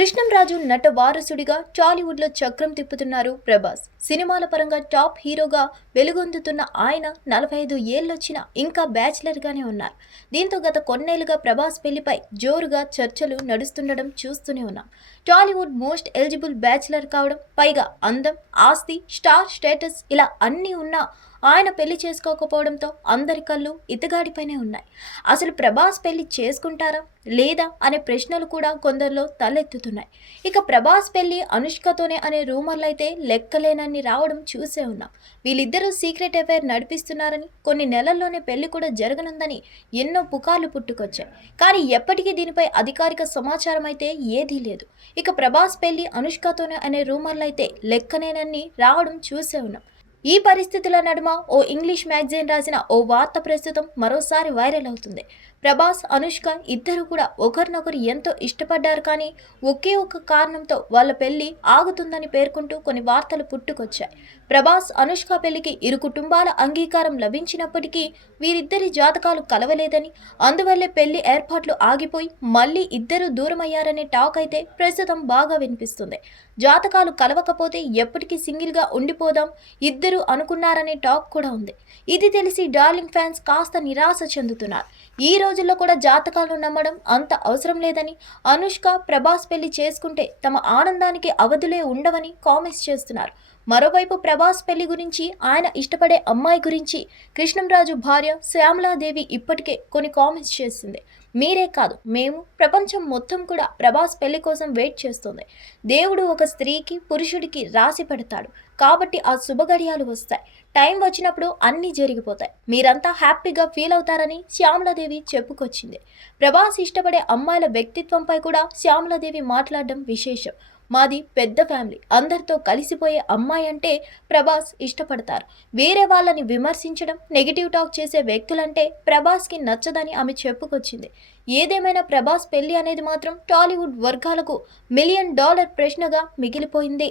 కృష్ణంరాజు నట వారసుడిగా టాలీవుడ్లో చక్రం తిప్పుతున్నారు ప్రభాస్. సినిమాల పరంగా టాప్ హీరోగా వెలుగొందుతున్న ఆయన 45 ఏళ్లొచ్చినా ఇంకా బ్యాచిలర్గానే ఉన్నారు. దీంతో గత కొన్నేళ్లుగా ప్రభాస్ పెళ్లిపై జోరుగా చర్చలు నడుస్తుండడం చూస్తూనే ఉన్నాం. టాలీవుడ్ మోస్ట్ ఎలిజిబుల్ బ్యాచిలర్ కావడం, పైగా అందం, ఆస్తి, స్టార్ స్టేటస్ ఇలా అన్నీ ఉన్నా ఆయన పెళ్లి చేసుకోకపోవడంతో అందరి కళ్ళు ఇతగాడిపైనే ఉన్నాయి. అసలు ప్రభాస్ పెళ్లి చేసుకుంటారా లేదా అనే ప్రశ్నలు కూడా కొందరిలో తలెత్తుతున్నాయి. ఇక ప్రభాస్ పెళ్లి అనుష్కతోనే అనే రూమర్లు అయితే లెక్కలేనన్ని రావడం చూసే ఉన్నాం. వీళ్ళిద్దరూ సీక్రెట్ అఫైర్ నడిపిస్తున్నారని, కొన్ని నెలల్లోనే పెళ్లి కూడా జరగనుందని ఎన్నో పుకార్లు పుట్టుకొచ్చాయి. కానీ ఎప్పటికీ దీనిపై అధికారిక సమాచారం అయితే ఏదీ లేదు. ఇక ప్రభాస్ పెళ్లి అనుష్కతోనే అనే రూమర్లు అయితే లెక్కలేనన్ని రావడం చూసే ఉన్నాం. ఈ పరిస్థితుల నడుమ ఓ ఇంగ్లీష్ మ్యాగజైన్ రాసిన ఓ వార్త ప్రస్తుతం మరోసారి వైరల్ అవుతుంది. ప్రభాస్, అనుష్క ఇద్దరు కూడా ఒకరినొకరు ఎంతో ఇష్టపడ్డారు, కానీ ఒకే ఒక కారణంతో వాళ్ళ పెళ్లి ఆగుతుందని పేర్కొంటూ కొన్ని వార్తలు పుట్టుకొచ్చాయి. ప్రభాస్, అనుష్క పెళ్లికి ఇరు కుటుంబాల అంగీకారం లభించినప్పటికీ వీరిద్దరి జాతకాలు కలవలేదని, అందువల్లే పెళ్లి ఏర్పాట్లు ఆగిపోయి మళ్ళీ ఇద్దరు దూరమయ్యారనే టాక్ అయితే ప్రస్తుతం బాగా వినిపిస్తుంది. జాతకాలు కలవకపోతే ఎప్పటికీ సింగిల్గా ఉండిపోదాం ఇద్దరు అనుకున్నారనే టాక్ కూడా ఉంది. ఇది తెలిసి డార్లింగ్ ఫ్యాన్స్ కాస్త నిరాశ చెందుతున్నారు. ఈ రోజుల్లో కూడా జాతకాలను నమ్మడం అంత అవసరం లేదని, అనుష్క, ప్రభాస్ పెళ్లి చేసుకుంటే తమ ఆనందానికి అవధులే ఉండవని కామెంట్స్ చేస్తున్నారు. మరోవైపు ప్రభాస్ పెళ్లి గురించి, ఆయన ఇష్టపడే అమ్మాయి గురించి కృష్ణంరాజు భార్య శ్యామలాదేవి ఇప్పటికే కొన్ని కామెంట్స్ చేసింది. మీరే కాదు, మేము, ప్రపంచం మొత్తం కూడా ప్రభాస్ పెళ్లి కోసం వెయిట్ చేస్తుంది. దేవుడు ఒక స్త్రీకి, పురుషుడికి రాసి పెడతాడు కాబట్టి ఆ శుభగడియాలు వస్తాయి. టైం వచ్చినప్పుడు అన్నీ జరిగిపోతాయి. మీరంతా హ్యాపీగా ఫీల్ అవుతారని శ్యామలాదేవి చెప్పుకొచ్చింది. ప్రభాస్ ఇష్టపడే అమ్మాయిల వ్యక్తిత్వంపై కూడా శ్యామలాదేవి మాట్లాడడం విశేషం. మాది పెద్ద ఫ్యామిలీ, అందరితో కలిసిపోయే అమ్మాయి అంటే ప్రభాస్ ఇష్టపడతారు. వేరే వాళ్ళని విమర్శించడం, నెగిటివ్ టాక్ చేసే వ్యక్తులంటే ప్రభాస్కి నచ్చదని ఆమె చెప్పుకొచ్చింది. ఏదేమైనా ప్రభాస్ పెళ్లి అనేది మాత్రం టాలీవుడ్ వర్గాలకు $1 మిలియన్ ప్రశ్నగా మిగిలిపోయింది.